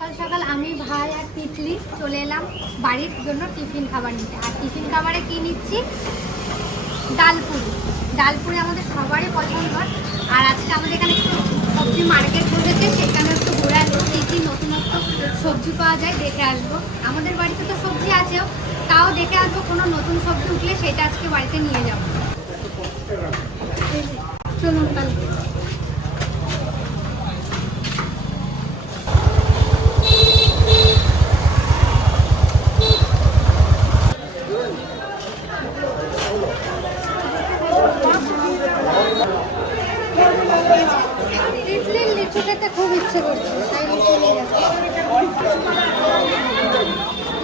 সকাল সকাল আমি ভাই আর তিতলি চলে এলাম বাড়ির জন্য টিফিন খাবার নিতে। আর টিফিন খাবারে কি নিচ্ছি? ডালপুরি। ডালপুরি আমাদের সবারই পছন্দ। আর আজকে আমাদের এখানে একটু সবজি মার্কেট বসেছে, সেখানে একটু ঘুরে আসবো, কী কী নতুনত্ব সবজি পাওয়া যায় দেখে আসবো। আমাদের বাড়িতে তো সবজি আছেও, তাও দেখে আসবো কোনো নতুন সবজি উঠলে সেটা আজকে বাড়িতে নিয়ে যাবো। চলুন তাহলে। লিচু খেতে খুব ইচ্ছে করছে, তাই লিচু নিয়ে যাচ্ছি।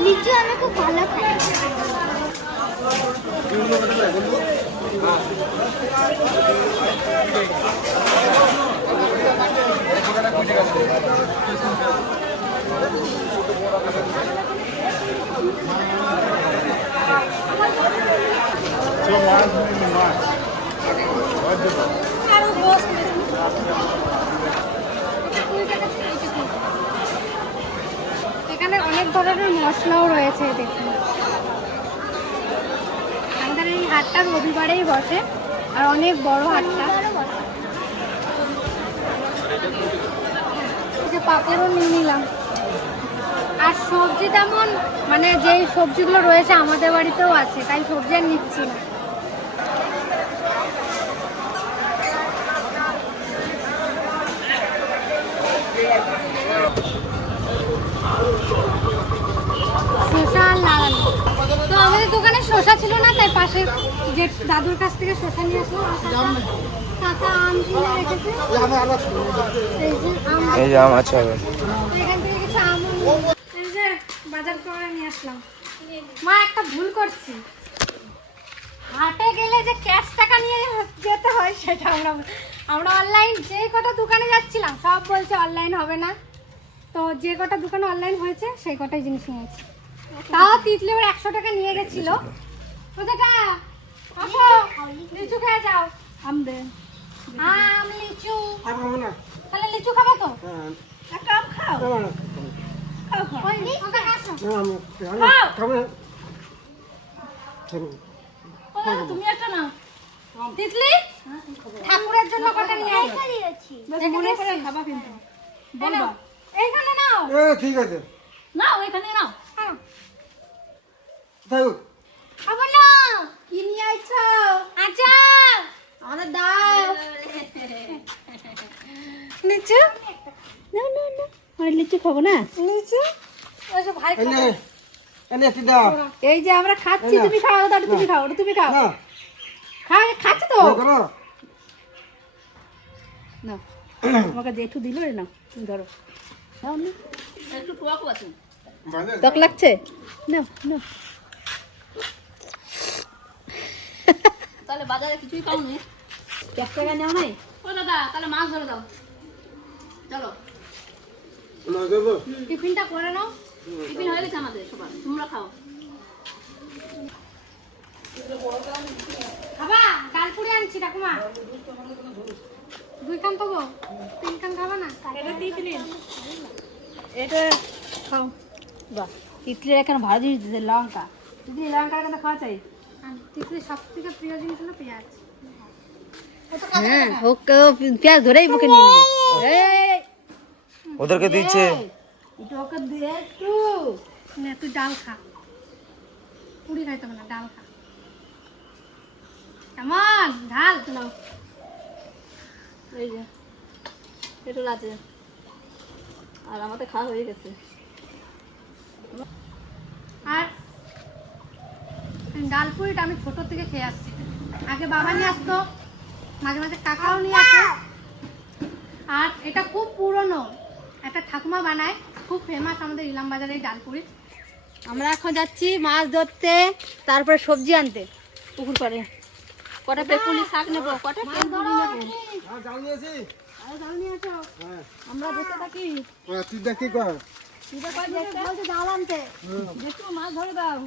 লিচু আমি খুব ভালো খাই। এখানে অনেক ধরনের মশলাও রয়েছে দেখুন। আমাদের এই হাটটা রবিবারেই বসে, আর অনেক বড় হাটটা। যে পাঁপড়ও নিয়ে নিলাম। আর সবজি তেমন মানে যেই সবজিগুলো রয়েছে আমাদের বাড়িতেও আছে, তাই সবজি আর নিচ্ছি না। শসা আর লাগানো তো আমাদের দোকানে শসা ছিল না, তাই পাশে যে দাদুর কাছ থেকে শসা নিয়ে আসলাম। কাকা আম কিনে রেখেছে, এই যে আম আছে, এখান থেকে কিছু আম এই যে বাজার করে নিয়ে আসলাম। মা একটা ভুল করছি, হাটে গেলে যে ক্যাশ টাকা নিয়ে যেতে হয় সেটা আমরা অনলাইন যে কটা দোকানে যাচ্ছিলাম সব বলছে অনলাইন হবে না, তো যে কটা দোকানে অনলাইন হয়েছে সেই কটাই জিনিস নিয়েছি। তাও তিতলি ওর 100 টাকা নিয়ে গেছিল। কোথাটা আসো লিচু খেয়ে যাও। আম দে, আম লিচু তাহলে লিচু খাবে তো? একটা আম খাও, তুমি একটা নাও। তিতলি ঠাকুরের জন্য কটা নিয়ে আসি, খাবা কিন্তু বলবা। এইখানে নাও। ঠিক আছে, নাও এখানে নাও। থাকুক না কি নিয়ে আইছো? আচ্ছা আমাদের দাও লিচু। না না না আমি লিচু খাবো না। লিচু ওই যে ভাই খাবে। এনে একটু দাও। এই যে আমরা খাচ্ছি, তুমি খাও। দাও তুমি খাও, তুমি খাও। না খাচ্ছ তো করো না। আমাকে জেঠু দিল রে, না তুমি ধরো। নাও না, একটু টক আছে, টক লাগছে। না না তাহলে বাজারে কিছুই পাও না, 10 টাকা নেও নাই। ও দাদা তাহলে মাছ ধরে দাও, চলো না দেবো। টিফিনটা করে নাও। টিফিন হয়ে গেছে আমাদের সবার, তোমরা খাও। খাবা ডালপুরি আনছি ঠাকুমা। 2 কান তো 3 কান খাবা না? এটা তিতলি, এটা খাও। বাহ তিতলির এখানে ভাজি দিতে লঙ্কা, যদি লঙ্কার কথা খাওয়া চাই। তিতলির সব থেকে প্রিয় জিনিস হলো পেঁয়াজ। হ্যাঁ ওকে পেঁয়াজ ধরেই মুখে নিয়ে নেবে। ওদেরকে দিচ্ছে, একটু ওকে দিয়ে একটু নে, তুই ডাল খা। পুরি খাইতে হবে না, ডাল খা। কেমন ঝাল? নাও এই যে এটা আছে, আর আমাদের খাওয়া হয়ে গেছে। আর ডালপুরিটা আমি ছোট থেকে খেয়ে আসছি। আগে বাবা নিয়ে আসতো, মাঝে মাঝে কাকাও নিয়ে আসে। আর এটা খুব পুরনো, একটা ঠাকুমা বানায়, খুব ফেমাস আমাদের ইলাম বাজারে এই ডালপুরি। আমরা এখন যাচ্ছি মাছ ধরতে, তারপরে সবজি আনতে পুকুর পাড়ে। কটা পেপুলি শাক নেবো, কটা জাল নিয়েছি। জাল নিয়ে আসো, আমরা দেখতে থাকি। তুই দেখি কর, জাল আনতে দেখো, মাছ ধরে দাও।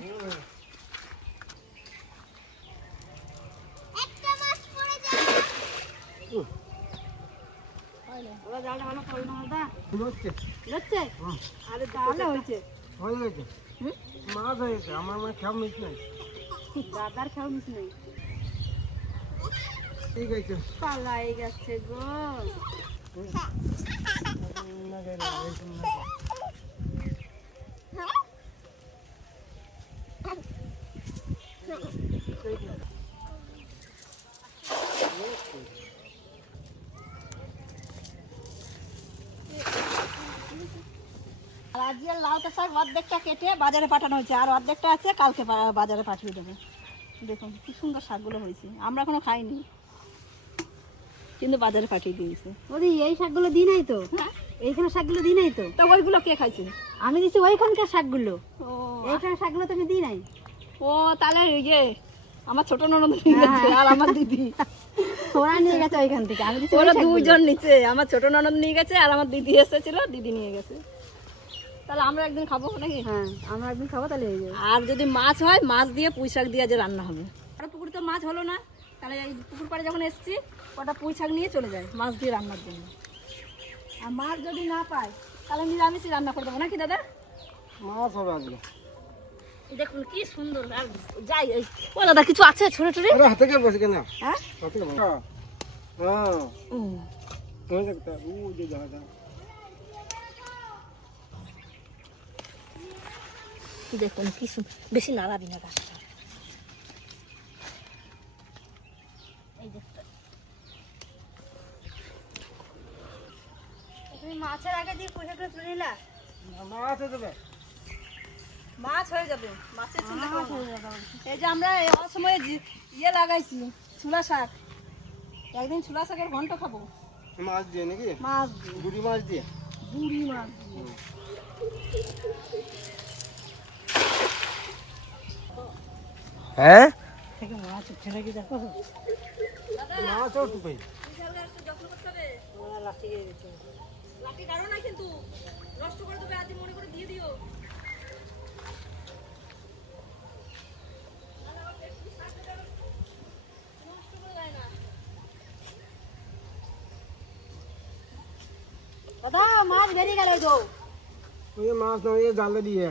জালটা ভালো করো না দাদা। হচ্ছে হচ্ছে? আরে তাহলে হয়েছে। হয়ে গেছে মাছ হয়ে গেছে আমার মানে খেয়াল মিস নাই দাদার খেয়াল মিস নেই। ঠিক আছে পালাই গেছে গো। আর আজকে লাউটা শাক অর্ধেকটা কেটে বাজারে পাঠানো হয়েছে, আর অর্ধেকটা আছে কালকে বাজারে পাঠিয়ে দেবো। দেখুন কি সুন্দর শাকগুলো হয়েছে, আমরা এখনো খাইনি কিন্তু বাজারে পাঠিয়ে দিয়েছে। ওদি এই শাকগুলো দিই নাই তো? হ্যাঁ, এইখানে শাকগুলো দিই নাই তো? তা ওইগুলো কে খাইছে? আমি দিচ্ছি ওইখানকার শাকগুলো। ও, এইখানে শাকগুলো তুমি দিই নাই? ও তাহলে ইয়ে আমার ছোট ননদ নিয়ে গেছে আর আমার দিদি ওরা নিয়ে গেছে ওইখান থেকে। আমি দিচ্ছি ওরা দুইজন নিচে, আমার ছোট ননদ নিয়ে গেছে আর আমার দিদি এসেছিল, দিদি নিয়ে গেছে। তাহলে আমরা একদিন খাবো নাকি? হ্যাঁ, আমরা একদিন খাবো তাহলে। আর যদি মাছ হয়, মাছ দিয়ে পুঁই শাক দিয়ে যে রান্না হবে। আর পুকুরে তো মাছ হলো না, তাহলে এই পুকুর পাড়ে যখন এসেছি কটা পুঁই শাক নিয়ে চলে যায় মাছ দিয়ে রান্নার জন্য। আর মাছ যদি না পাই তাহলে নিরামিষই রান্না করে দেবো নাকি দাদা? মাছ হবে আজকে দেখুন কি সুন্দর। আর যাই ও দাদা কিছু আছে ছোট ছোট? আরে হাতে কে বসে কেন? হ্যাঁ হাতে কে বসে? হ্যাঁ হয়ে যাবে ও যে জায়গা দেখুন কি বেশি নাড়াবি না গাছটা। এই দেখতে তুমি মাছের আগে দিয়ে পয়সা করে তুলে নিলা? মাছ হয়ে যাবে মাছ হয়ে যাবে, মাছের চিন্তা করো না। এই যে আমরা এই অসময়ে ইয়ে লাগাইছি চুলা শাক, একদিন চুলা শাকের ঘন্ট খাবো। মাছ দিয়ে নাকি? মাছ দিয়ে, গুড়ি মাছ দিয়ে বুড়ি মাছ দিয়ে। হ্যাঁ থেকে মাছ উঠছে নাকি দেখো। মাছ ও টুকাই লাঠি কারো না কিন্তু নষ্ট করে দেবে, আজ মনে করে দিয়ে দিও। দাদা মাছ বেরিয়ে গেল তো। ওই মাছ না ওই জালে দিয়ে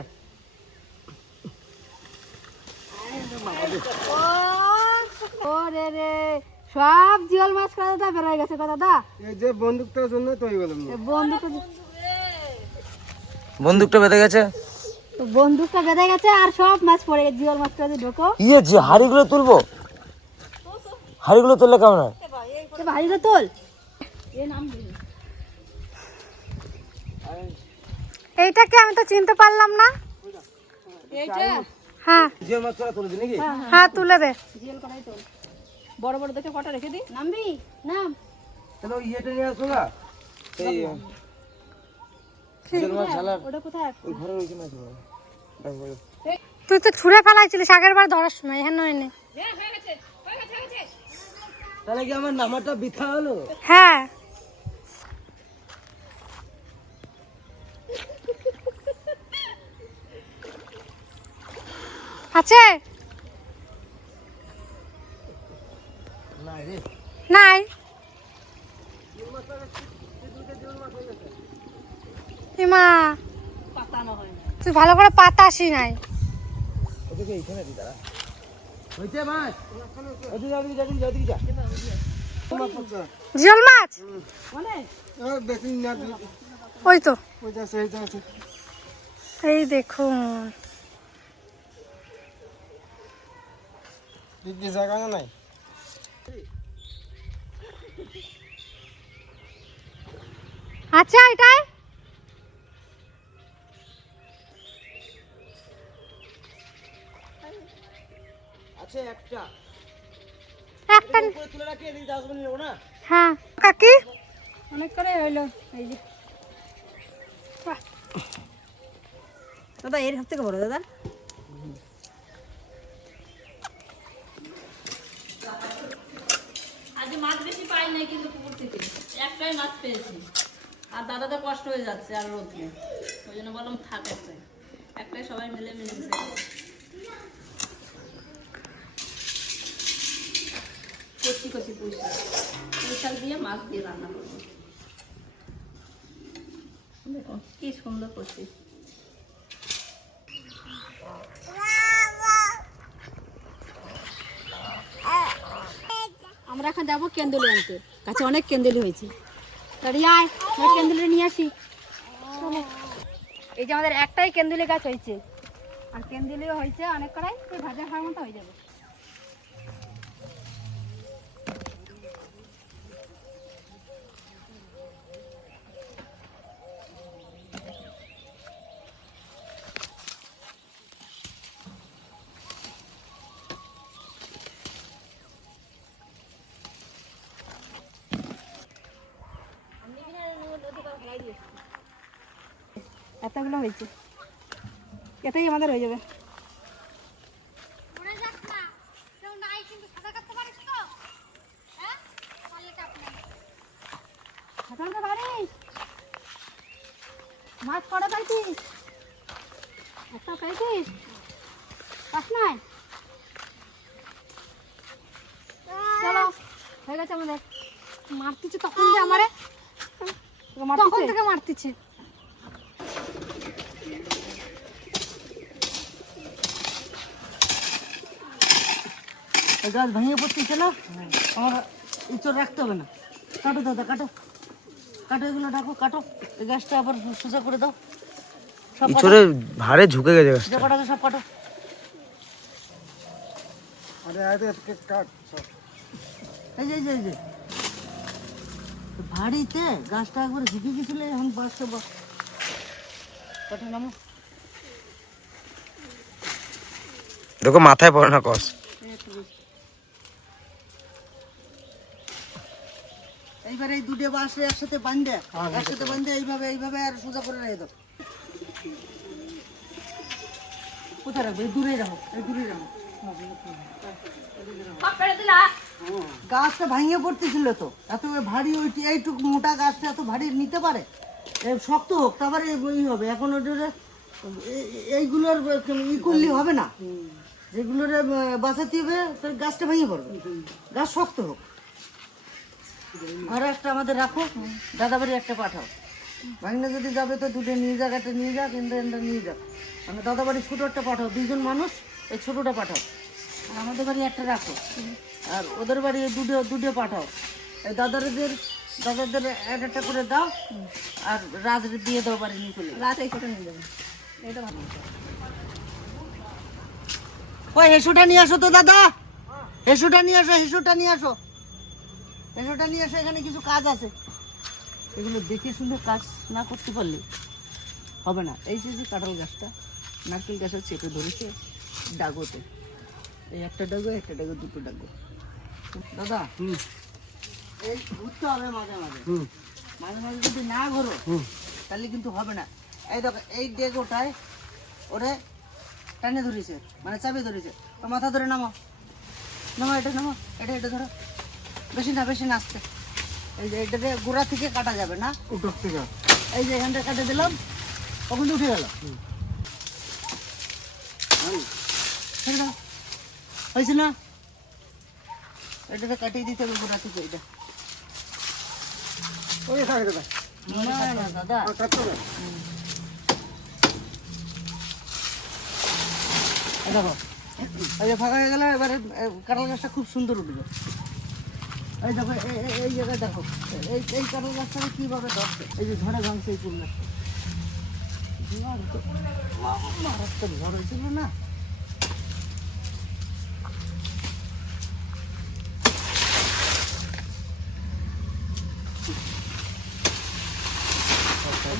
ও রে রে সব জিওল মাছ করা দাদা বেরোয় গেছে গো দাদা। এই যে বন্দুকটার জন্য তো হয়ে গেল বন্দুকটা বেঁধে গেছে, বন্দুকটা বেঁধে গেছে আর সব মাছ পড়ে গেছে। জিওল মাছটা যদি ঢোকো ইয়ে যে হাড়িগুলো তুলবো, হাড়িগুলো তুললে কেমন হয়? ভারীটা তোল। এইটাকে আমি তো চিনতে পারলাম না। এইটা হ্যাঁ যে মাছটা তুলে দিই নাকি? হ্যাঁ তুলে দে। জিওল করাই তোল, বড় বড় দেখে কটা রেখে দি। নামবি নাম তাহলে ওই ইয়েটা নিয়ে আসো না এই জল মাছ ঝালা ওটা কোথায়? ওই ঘরের ওইখানে আছে তুই তো ছুঁড়ে ফেলাইছিলিস আগের বার ধরার সময়, হ্যাঁ নয় নে। তাহলে কি আমার নামাটা বৃথা হলো? হ্যাঁ আছে না রে নাই মা পাতানো হয় না, তুই ভালো করে পাতাসি নাই। ওদিকে এইখানে দি দাঁড়া হইছে মাছ ওদিকে যাবি যাবি যাবি যা জিওল মাছ মানে বেশি না ওই তো ওই যাচ্ছে এই যাচ্ছে এই দেখুন দিদি জায়গা নাই আচ্ছা এটাই আছে একটা একটা উপরে তুলে রাখি এদিকে ডাস্টবিন নেব না। হ্যাঁ কাকি অনেক করে হইলো। এই যে বাহ। দাদা এর হাত থেকে বড় দাদা। আজ মাছ বেশি পাই নাই কিন্তু পুকুর থেকে একটাই মাছ পেয়েছি, আর দাদাটা কষ্ট হয়ে যাচ্ছে আর রোদ নেই, ওই জন্য বললাম থাক একটাই সবাই মিলে মিলেমিশে কচি কচি পুঁই শাক দিয়ে মাছ দিয়ে রান্না করবো। দেখো কি সুন্দর করছে। আমরা এখন যাবো কেন্দুলি আনতে, কাছে অনেক কেন্দুলি হয়েছে। আয় আমরা কেন্দুলি নিয়ে আসি। এই যে আমাদের একটাই কেন্দুলি গাছ হয়েছে, আর কেন্দুলিও হয়েছে অনেক করাই, ভাজা খাওয়ার মতো হয়ে যাবে। এতগুলো হয়েছে, এতেই আমাদের হয়ে যাবে। মাছ কটা পাইছিস? একটা পাইছিস? পাস নাই? চলো হয়ে গেছে আমাদের। মারতেছে তখন যে আমারে, তখন থেকে মারতেছে। গাছ ভেঙে পড়তেছে না, আমার ইঁচড় রাখতে হবে না। কাটো দাদা, কাটো কাটো, এগুলো রাখো, কাটো। এই গাছটা আবার সোজা করে দাও, সব কাটো। ইঁচড়ে ভারে ঝুঁকে গেছে গাছটা। যে কাটাকে সব কাটো। এই যে এই যে এই যে ভারীতে গাছটা একবার ঝুঁকে গেছিল, এখন বাঁচতে কাটো, নামো। দেখো মাথায় পড়ে না কস। এইবার এই দুটো বাঁশ একসাথে বাঁধে এইভাবে এইভাবে আর সোজা করে রেখে দাও। কোথায় রাখবে? দূরে রাখো, এই দূরে রাখো। গাছটা ভাঙে পড়তেছিল তো, এত ভারী ওইটি, এইটুকু মোটা গাছটা এত ভারী নিতে পারে? শক্ত হোক, তারপরে ই হবে। এখন ওটা এইগুলোর ই করলে হবে না, যেগুলোর বাঁচাতে হবে গাছটা ভেঙে পড়বে। গাছ শক্ত হোক। আর একটা আমাদের রাখো, দাদাবাড়ি একটা পাঠাও। ভাঙনা যদি যাবে তো দুটো নিয়ে যাক, একটা নিয়ে যাক, এটা নিয়ে যাক। মানে দাদাবাড়ি ছোটো একটা পাঠাও, 2জন মানুষ, এই ছোটোটা পাঠাও। আর আমাদের বাড়ি একটা রাখো, আর ওদের বাড়ি দুটো পাঠাও। এই দাদাদের একটা করে দাও, আর রাজরে দিয়ে দাও, বাড়ি নিয়ে চলে রাজ এই ছোটো নিয়ে যাবে। এটা ভালো। ওই হেসুটা নিয়ে আসো তো দাদা, হেসুটা নিয়ে আসো, হেসুটা নিয়ে আসো, হেসুটা নিয়ে আসো। এখানে কিছু কাজ আছে, এগুলো দেখে শুনে কাজ না করতে পারলে হবে না। এই যে কাঁঠাল গাছটা নারকেল গাছের চেপে ধরেছে ডাগোতে, এই একটা ডাগো, একটা ডাগো, দুটো ডাগো। দাদা এই ঘুরতে হবে মাঝে মাঝে, মাঝে মাঝে যদি না ঘোরো তাহলে কিন্তু হবে না। এই দেখো এই ডেগোটায় ওরে টানে ধরেছে, মানে চাপে ধরেছে। মাথা ধরে নামো, নামো, এটা নামো, এটা ধরো। বেশি না, বেশি না, আসতে। এই যে এটা গোড়া থেকে কাটা যাবে না, উপর থেকে। এই যে এখানটা কাটে দিলাম, ওখান থেকে উঠে গেল। হয়েছে না? এটাতে কাটিয়ে দিতে হবে গোড়া থেকে। এটা না দাদা, দেখো এই যে ফাঁকা হয়ে গেলে এবারে কাঁঠাল গাছটা খুব সুন্দর উঠবে। এই দেখো এই জায়গায় দেখো, এই কাঁঠাল গাছটাকে কিভাবে ধরছে, এই যে ঝড়ে ভাঙছে এই ফুল গাছটা। মারাত্মক ঝড় হয়েছিল না?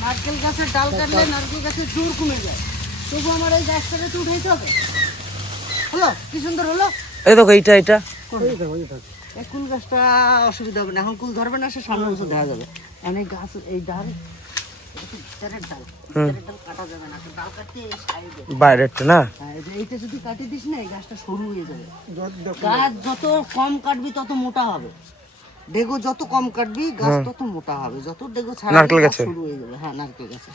নারকেল গাছের ডাল কাটলে নারকেল গাছের জোর কমে যায়, তবু আমার এই গাছটাকে উঠাইতে হবে। হলো কি সুন্দর হলো। এই দেখো এইটা এই কুল গাছটা অসুবিধা হবে না, এখন কুল ধরবে না, সে সামনে বছর দেখা যাবে। এখন এই গাছ, এই ডাল ডাল কাটা যাবে না, ডাল কাটতে বাইরেরটা না। এইটা যদি কাটিয়ে দিস না, এই গাছটা সরু হয়ে যাবে। গাছ যত কম কাটবি তত মোটা হবে, ডেগো যত কম কাটবি গাছ তত মোটা হবে, যত ডেগো ছাড়া নারকেল গাছে শুরু হয়ে যাবে। হ্যাঁ, নারকেল গাছে।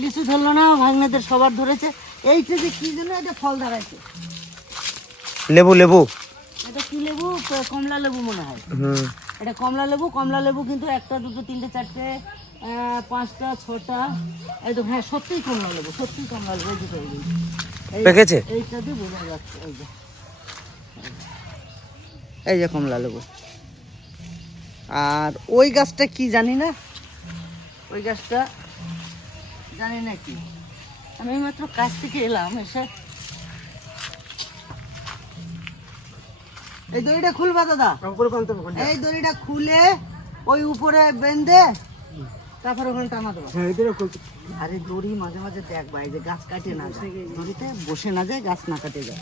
লিচু ধরলো না, ভাগ্নেদের সবার ধরেছে। এইটা যে কি যেন, এটা ফল দাঁড়াইছে, লেবু। এটা কি লেবু? কমলা লেবু মনে হয়। হুম, এটা কমলা লেবু। কমলা লেবু কিন্তু 1, 2, 3, 4, 5টা 6টা, এই তো হ্যাঁ সত্যিই কমলা লেবু, সত্যিই কমলা লেবু, এই যে তো পেকেছে? এইটা দিয়ে বোঝা যাচ্ছে, এই যে কমলা লেবু। আর ওই গাছটা কি জানি না, ওই গাছটা জানি না কি, আমি মাত্র কাছ থেকে এলাম, এসে এই দড়িটা খুলবা দাদা, এই দড়িটা খুলে ওই উপরে বেঁধে তারপর ওখানে টানা দেবো। আরে দড়ি মাঝে মাঝে দেখবা, এই যে গাছ কাটে না যায়, দড়িতে বসে না যায়, গাছ না কাটে যায়।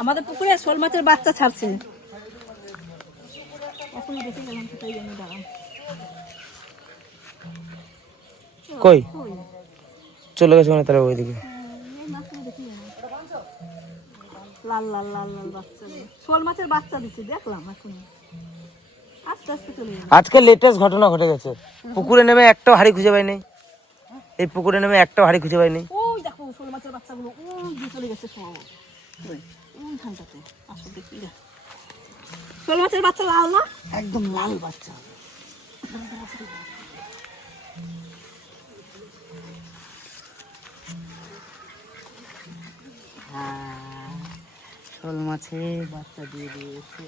আমাদের পুকুরে শোল মাছের বাচ্চা ছাড়ছে। কই চলে গেছে মানে তারা ওইদিকে। লাল লাল লাল লাল বাচ্চা, শোল মাছের বাচ্চা দিচ্ছে দেখলাম এখন, আস্তে আস্তে চলে যাবে। আজকে লেটেস্ট ঘটনা ঘটে গেছে, পুকুরে নেমে একটাও হাড়ি খুঁজে পাই নাই, এই পুকুরে নেমে একটাও হাড়ি খুঁজে পাই নাই। ওই দেখো শোল মাছের বাচ্চাগুলো ওই দিয়ে চলে গেছে সব, ওই ধানটাতে আসো দেখি রে। শোল মাছের বাচ্চা লাল না, একদম লাল বাচ্চা। হ্যাঁ, শোল মাছের বাচ্চা দিয়ে দিয়েছে।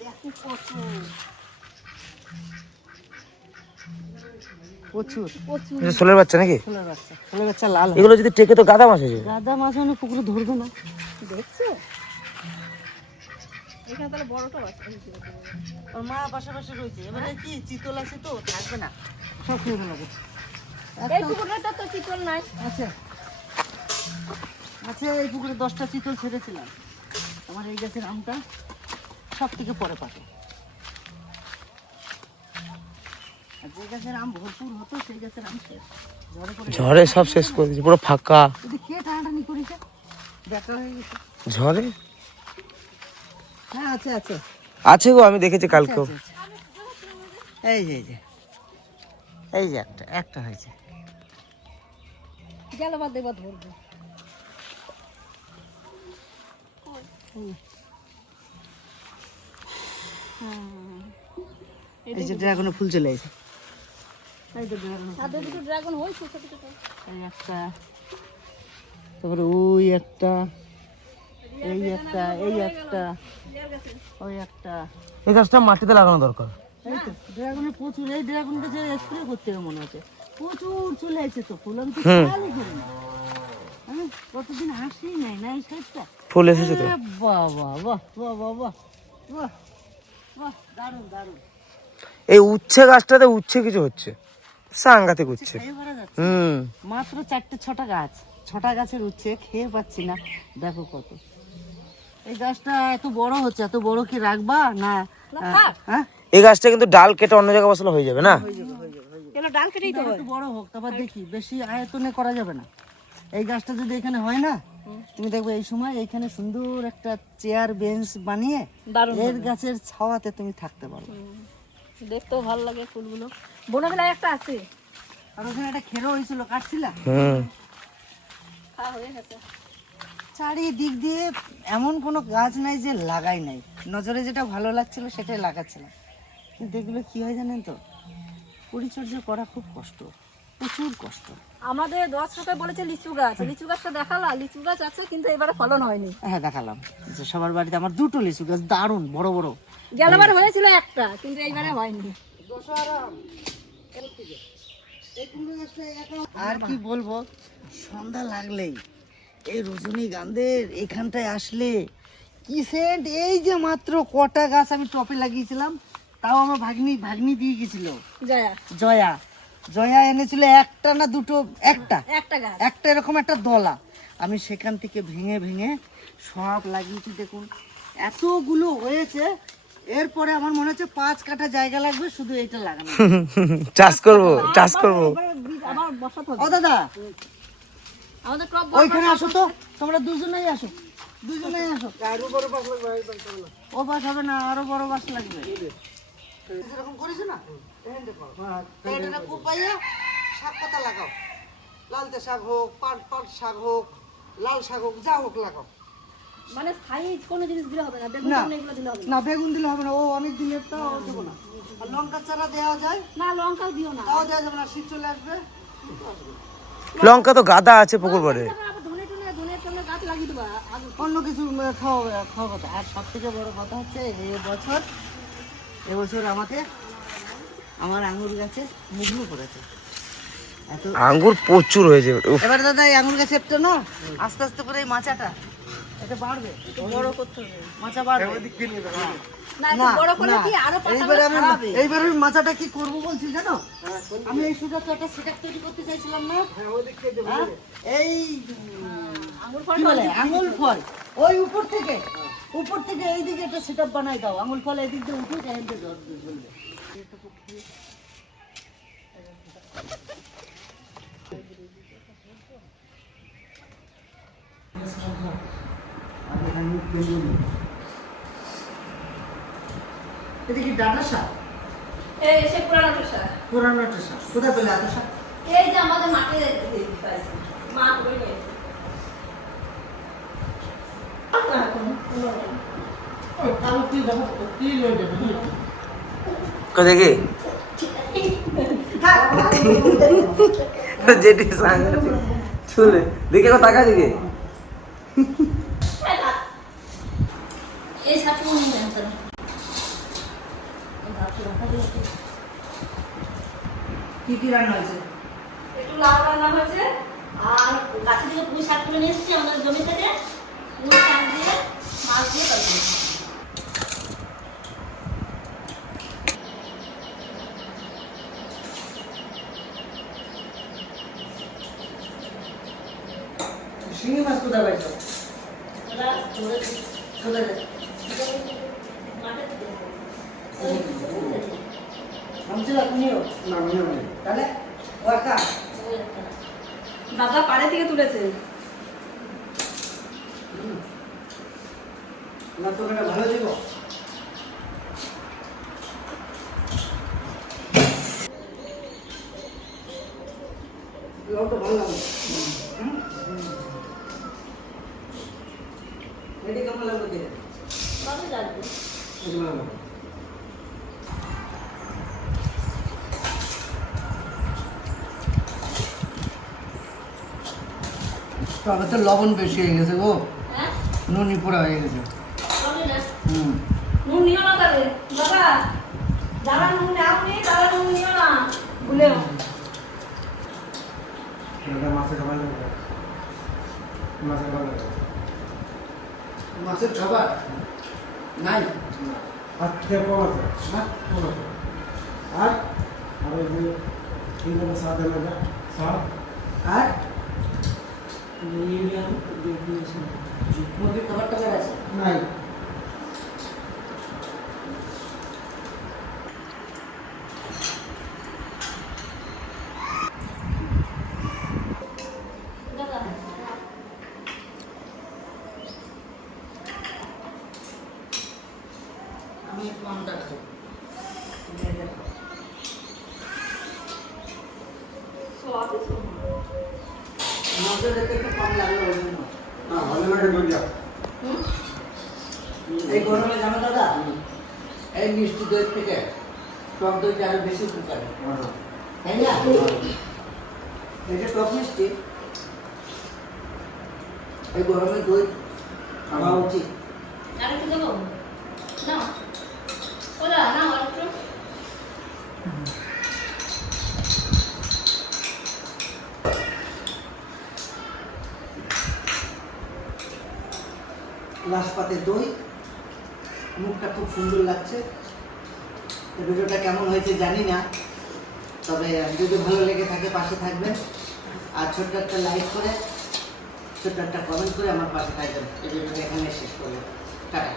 দেখো প্রচুর প্রচুর এটা শোলের বাচ্চা নাকি? শোলের বাচ্চা, শোলের বাচ্চা লাল। এগুলো যদি টেকে তো গাদা মাছ হয়েছে। গাদা মাছ মানে পুকুরে ধরবে না, দেখছো এখানে তাহলে বড়টা বাচ্চা। ওর মা পাশাপাশি রয়েছে, এবারে কি চিতল আছে তো থাকবে না, সব খেয়ে ফেলাবে। এই পুকুরটা তো চিতল নাই। আচ্ছা আচ্ছা, এই পুকুরে 10টা চিতল ছেড়েছিলাম, আমার এই গাছের আমটা সব থেকে পরে পাকে। আর যে গাছের আম ভরপুর হতো সেই গাছের আম শেষ, ঝড়ে করে ঝড়ে সব শেষ করে দিয়েছে, পুরো ফাঁকা। যদি খেয়ে টানাটানি করেছে দেখা হয়ে গেছে। ঝড়ে হ্যাঁ আছে আছে আছে গো, আমি দেখেছি কালকেও। আছে, আছে। এই যে এই যে একটা একটা হয়েছে। গেল বাদ দেবা ধরবো। এই যে ড্রাগনের ফুল চলে এসেছে, এই যে ড্রাগন, সাদা দুটো ড্রাগন হয়েছে ছোট ছোট, এই একটা, তারপরে ওই একটা, এই একটা, এই একটা, ওই একটা। এই গাছটা মাটিতে লাগানো দরকার। এই তো ড্রাগনের প্রচুর, এই ড্রাগন গাছে স্প্রে করতে হবে মনে হচ্ছে, প্রচুর চলে আসছে তো ফুল, আমি তো খেয়ালই করি না, আমি কতদিন আসি নাই না এই সাইডটা। ফুল এসেছে তো। বাহ বাহ বাহ বাহ বাহ বাহ বাহ বাহ, দারুণ দারুণ। এই উচ্ছে গাছটাতে উচ্ছে কিছু হচ্ছে, সাংঘাতিক উচ্ছে। খেয়ে ভরা যাচ্ছে, হুম, মাত্র 4টে 6টা গাছ, 6টা গাছের উচ্ছে খেয়ে পাচ্ছি না, দেখো কত। এই গাছটা এত বড় হচ্ছে, এত বড় কি রাখবা না? হ্যাঁ এই গাছটা কিন্তু ডাল কেটে অন্য জায়গায় বসালে হয়ে যাবে না? এগুলো ডাল কেটেই তো একটু বড় হোক, তারপর দেখি, বেশি আয়তনে করা যাবে না। এই গাছটা যদি এখানে হয় না, তুমি দেখবে এই সময় এখানে সুন্দর একটা চেয়ার বেঞ্চ বানিয়ে এর গাছের ছাওয়াতে তুমি থাকতে পারো। দেখতেও ভালো লাগে ফুলগুলো। বনবেলায় একটা আছে, আর ওখানে একটা খেরো হয়েছিল, কাটছিলা? হুম, হয়ে গেছে। চারিদিক দিয়ে এমন কোনো গাছ নাই যে লাগাই নাই, নজরে যেটা ভালো লাগছিল সেটাই লাগাচ্ছিলাম, কিন্তু এগুলো কি হয় জানেন তো, পরিচর্যা করা খুব কষ্ট, প্রচুর কষ্ট। আমাদের 10 টাকায় বলেছে লিচু গাছ, লিচু গাছটা দেখালা, লিচু গাছ আছে কিন্তু এবারে ফলন হয়নি। হ্যাঁ দেখালাম যে সবার বাড়িতে আমার 2টো লিচু গাছ, দারুণ বড় বড়। গেলবার হয়েছিল একটা, কিন্তু এইবারে হয়নি। আর কি বলবো, সন্ধ্যা লাগলেই এই রজনীগন্ধার এখানটায় আসলে কি সেন্ট। এই যে মাত্র কটা গাছ আমি টপে লাগিয়েছিলাম, তাও আমার ভাগ্নি দিয়ে গেছিল, জয়া জয়া জয়া এনেছিল একটা না দুটো, একটা একটা গাছ, একটা এরকম একটা দলা, আমি সেখান থেকে ভেঙে ভেঙে সব লাগিয়েছি। দেখুন এতগুলো হয়েছে, এরপরে আমার মনে হচ্ছে 5 কাঠা জায়গা লাগবে শুধু এইটা লাগানো। চাষ করবো, চাষ করবো। আবার বসাতে হবে। ও দাদা আমাদের টপ ওইখানে আসো তো, তোমরা দুজনেই আসো, দুজনেই আসো। ও বাস হবে না, আরো বড় বাস লাগবে। এরকম করেছো না, এটা কোপাইয়া শাক পাতা লাগাও, লালতে শাক হোক, পাট শাক হোক, লাল শাক হোক, যা হোক লাগাও, মানে স্থায়ী কোনো জিনিস দিলে হবে না, বেগুন না। টেগুন এগুলো দিলে হবে না। না বেগুন দিলে হবে না, ও অনেক দিনের তাও দেবো না। আর লঙ্কা চারা দেওয়া যায়, না লঙ্কাও দিও না। তাও দেওয়া যাবে না, শীত চলে আসবে। লঙ্কা তো গাদা আছে পুকুর পাড়ে। তারপর আবার ধনের জন্য গাছ লাগিয়ে দেবা আলু। অন্য কিছু খাওয়া কথা। আর সব থেকে বড় কথা হচ্ছে এবছর আমাকে আমার আঙুর গাছে মুঘল করেছে এত। আঙ্গুর প্রচুর হয়েছে। উফ, এবার দাদা এই আঙুর গাছে একটা না আস্তে আস্তে করে এই মাচাটা এটা বাড়বে, একটু বড় করতে হবে, মাচা বাড়বে। না একটু বড় করলে কি আরো এইবার আমি মাচাটা কি করব বলছি জানো, আমি এই সুযোগটা একটা সেটআপ তৈরি করতে চাইছিলাম না। হ্যাঁ? এই আঙুর কি বলে আঙুল ফল ওই উপর থেকে এইদিকে একটা সেটআপ বানাই দাও, আঙুল ফল এদিক দিয়ে উঠে এখানটা জ্বলবে। এটা কি ডাটা শাক? এই সে পুরানো শাক। পুরানো একটা শাক, কোথায় পেলে এত শাক? এই যে আমাদের মাঠে পাইছে, মা করে নিয়েছে। তাহলে কি দেখো কি লয়ে যাবে দেখি যেটি সাংঘাতিক চলে দেখে টাকা দিকে। এই শাক কোন নিয়ে আসলে কি কি রান্না হয়েছে? একটু লাউ রান্না হয়েছে, আর গাছে থেকে পুঁই শাক তুলে নিয়ে এসেছি আমাদের জমি থেকে, পুঁই শাক দিয়ে মাছ দিয়ে তরকারি। শিঙি মাছ কোথায় পাইছো? ওরা ধরেছে কোথায় যায়? মাঠে থেকে। আমছিল তুমিও? না আমিও নেই। তাহলে ও একা? দাদা পাড়ে থেকে তুলেছে। না তো এটা ভালো ছিল। তো ভালো লাগে। এটি কেমন লাগলো দেখে? ভালো লাগবে। তবে তো লবণ বেশি হয়ে গেছে গো, হ্যাঁ নুনি পোড়া হয়ে গেছে। হবে না। হুম নুন নিও না তাহলে বাবা, যারা নুন নাও নি তারা নুন নিও না ভুলেও। মাছের খাবার নাই। আর খেয়ে কম আছে হ্যাঁ? কম আছে আর আর ওই যে এইভাবে সাদা লাগা সার আর মুরগির খাবার টাবার আছে? নাই দাদা আমি একটু আন্দাজ করি। সোয়াবিন মাংসটা দেখতে একটু কম লাগলো ওই জন্য। না ভালো লাগে দুই যা এই গরমে জানো দাদা, এই মিষ্টি দই থেকে টক দইটা আরো বেশি উপকার, তাই না? এই যে টক মিষ্টি, এই গরমে দই খাওয়া উচিত। আর একটু দেবো না ওরা না আর একটু নাশপাতের দই, মুখটা খুব সুন্দর লাগছে। এই ভিডিওটা কেমন হয়েছে জানি না, তবে যদি ভালো লেগে থাকে পাশে থাকবেন, আর ছোট্ট একটা লাইক করে ছোট্ট একটা কমেন্ট করে আমার পাশে থাকবেন। এই ভিডিওটা এখানে শেষ করলাম, টাটা।